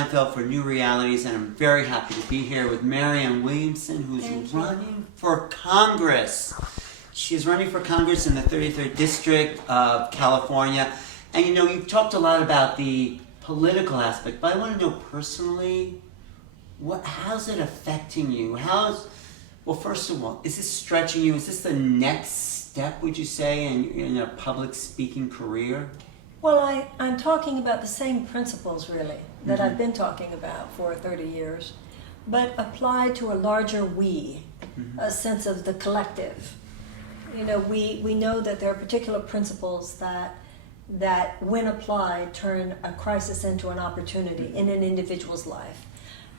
Seinfeld for New Realities, and I'm very happy to be here with Marianne Williamson, who's running for Congress. She's running for Congress in the 33rd District of California. And you know, you've talked a lot about the political aspect, but I want to know personally, how's it affecting you? Well, first of all, is this stretching you? Is this the next step, would you say, in a public speaking career? Well, I'm talking about the same principles, really, that I've been talking about for 30 years, but applied to a larger we, a sense of the collective. You know, we know that there are particular principles that when applied, turn a crisis into an opportunity in an individual's life.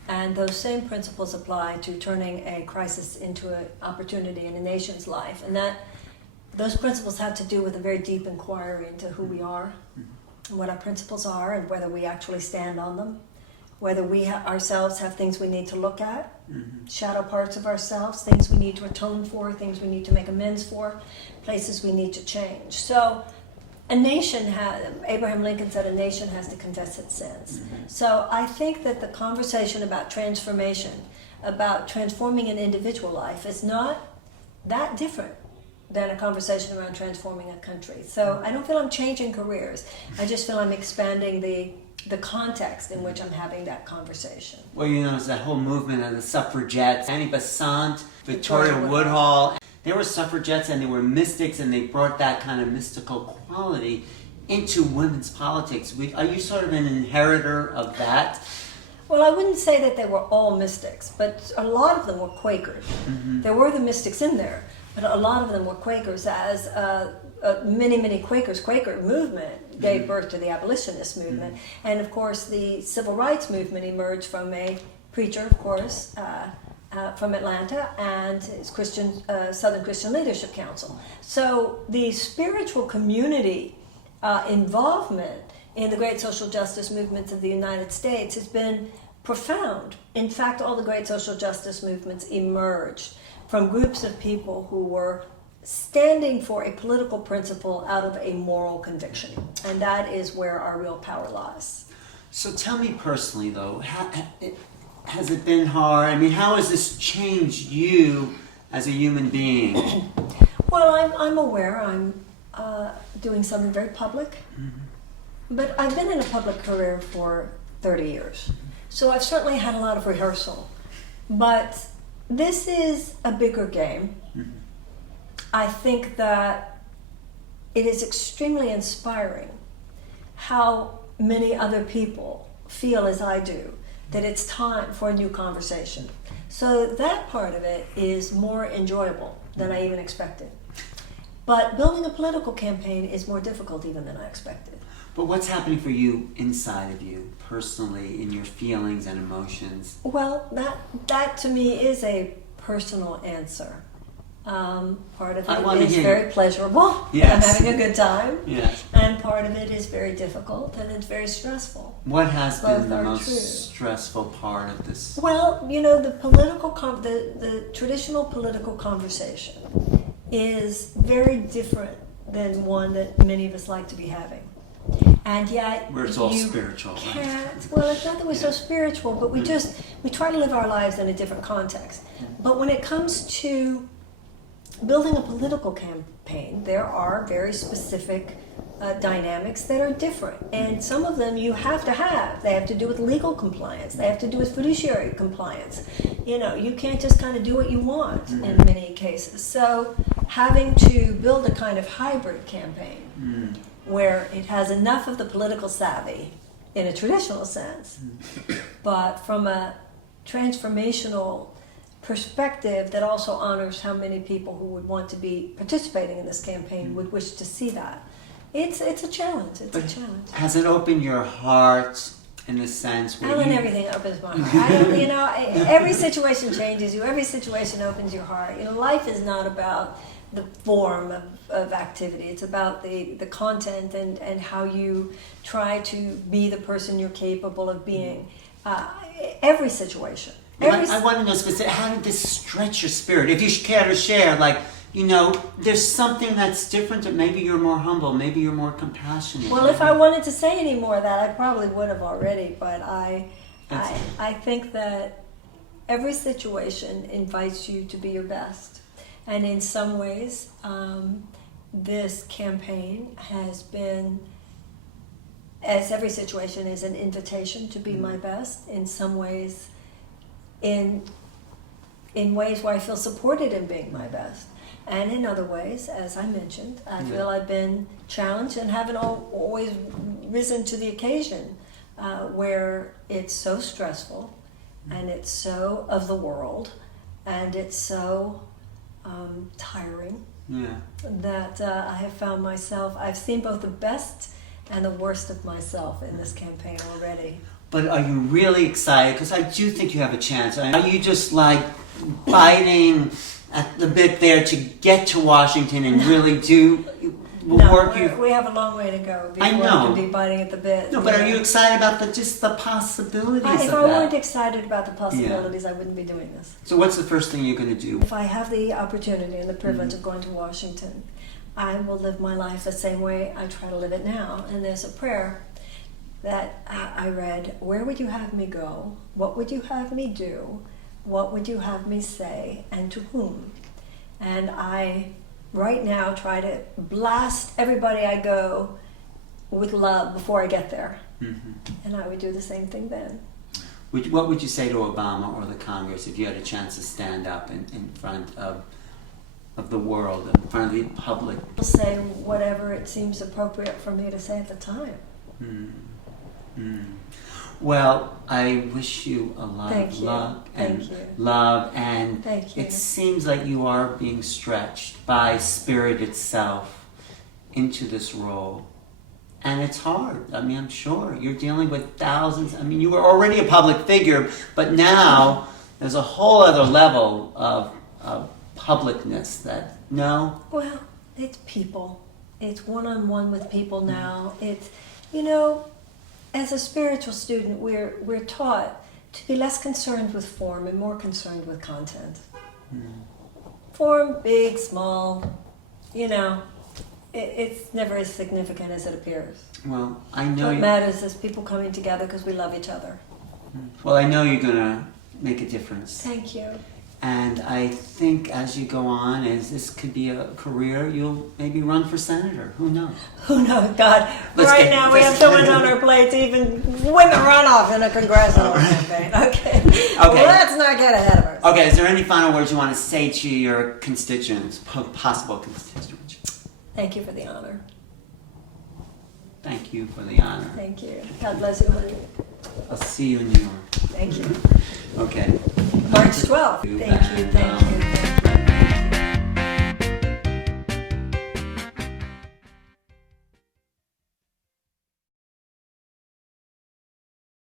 And those same principles apply to turning a crisis into an opportunity in a nation's life. And those principles have to do with a very deep inquiry into who we are, and what our principles are, and whether we actually stand on them, whether we ourselves have things we need to look at, shadow parts of ourselves, things we need to atone for, things we need to make amends for, places we need to change. So a nation Abraham Lincoln said, a nation has to confess its sins. So I think that the conversation about transformation, about transforming an individual life, is not that different than a conversation around transforming a country. So I don't feel I'm changing careers. I just feel I'm expanding the context in which I'm having that conversation. Well, you know, it's that whole movement of the suffragettes, Annie Besant, Victoria Woodhull. They were suffragettes and they were mystics, and they brought that kind of mystical quality into women's politics. Are you sort of an inheritor of that? Well, I wouldn't say that they were all mystics, but a lot of them were Quakers. There were the mystics in there, but a lot of them were Quakers, as many Quaker movement gave birth to the abolitionist movement. And of course, the civil rights movement emerged from a preacher, of course, from Atlanta, and his Southern Christian Leadership Council. So the spiritual community involvement in the great social justice movements of the United States has been profound. In fact, all the great social justice movements emerged from groups of people who were standing for a political principle out of a moral conviction. And that is where our real power lies. So tell me personally, though, has it been hard? I mean, how has this changed you as a human being? Well, I'm aware I'm doing something very public, but I've been in a public career for 30 years. So I've certainly had a lot of rehearsal. But this is a bigger game. I think that it is extremely inspiring how many other people feel as I do, that it's time for a new conversation. So that part of it is more enjoyable than I even expected. But building a political campaign is more difficult even than I expected. But what's happening for you inside of you, personally, in your feelings and emotions? Well, that to me is a personal answer. Part of it is very pleasurable. Yes. I'm having a good time. Yes. And part of it is very difficult and it's very stressful. What has been the most true. stressful part of this? Well, you know, the traditional political conversation is very different than one that many of us like to be having. And yet, where it's all spiritual. Well, it's not that we're so spiritual, but we try to live our lives in a different context. But when it comes to building a political campaign, there are very specific dynamics that are different. And some of them you have to have. They have to do with legal compliance. They have to do with fiduciary compliance. You know, you can't just kind of do what you want in many cases. So having to build a kind of hybrid campaign where it has enough of the political savvy in a traditional sense, but from a transformational perspective that also honors how many people who would want to be participating in this campaign would wish to see that. It's a challenge. It's a challenge. Has it opened your heart in the sense where everything opens my heart. Every situation changes you. Every situation opens your heart. You know, life is not about the form of activity. It's about the content and how you try to be the person you're capable of being. Every situation. I want to know specifically, how did this stretch your spirit? If you care to share, there's something that's different, that maybe you're more humble, maybe you're more compassionate. Well, if I wanted to say any more of that, I probably would have already, but I think that every situation invites you to be your best. And in some ways, this campaign has been, as every situation is, an invitation to be my best. In some ways, in ways where I feel supported in being my best. And in other ways, as I mentioned, I feel I've been challenged and haven't always risen to the occasion, where it's so stressful and it's so of the world and it's so tiring that I have found myself, I've seen both the best and the worst of myself in this campaign already. But are you really excited? Because I do think you have a chance. Are you just like biting at the bit there to get to Washington and really do work? We have a long way to go before I know. we can be biting at the bit. No, but are you excited about the possibilities of that? If I weren't excited about the possibilities, I wouldn't be doing this. So what's the first thing you're going to do? If I have the opportunity and the privilege of going to Washington, I will live my life the same way I try to live it now. And there's a prayer that I read: where would you have me go? What would you have me do? What would you have me say? And to whom? And I, right now, try to blast everybody I go with love before I get there. And I would do the same thing then. What would you say to Obama or the Congress if you had a chance to stand up in front of the world, in front of the public? I'll say whatever it seems appropriate for me to say at the time. Well, I wish you a lot of luck and love, and it seems like you are being stretched by spirit itself into this role. And it's hard. I mean, I'm sure you're dealing with thousands. I mean, you were already a public figure, but now there's a whole other level of publicness that, no? Well, it's people. It's one-on-one with people now. It's, as a spiritual student, we're taught to be less concerned with form and more concerned with content. Form, big, small, it's never as significant as it appears. Well, I know what matters is people coming together because we love each other. Well, I know you're going to make a difference. Thank you. And I think as you go on, as this could be a career, you'll maybe run for senator. Who knows? Who knows? God, right now we have so much on our plate to even win the runoff in a congressional campaign. Okay. Well, let's not get ahead of ourselves. Okay, is there any final words you want to say to your constituents, possible constituents? Thank you for the honor. Thank you for the honor. Thank you. God bless you, honey. I'll see you in New York. Thank you. Okay. March 12th. Thank you.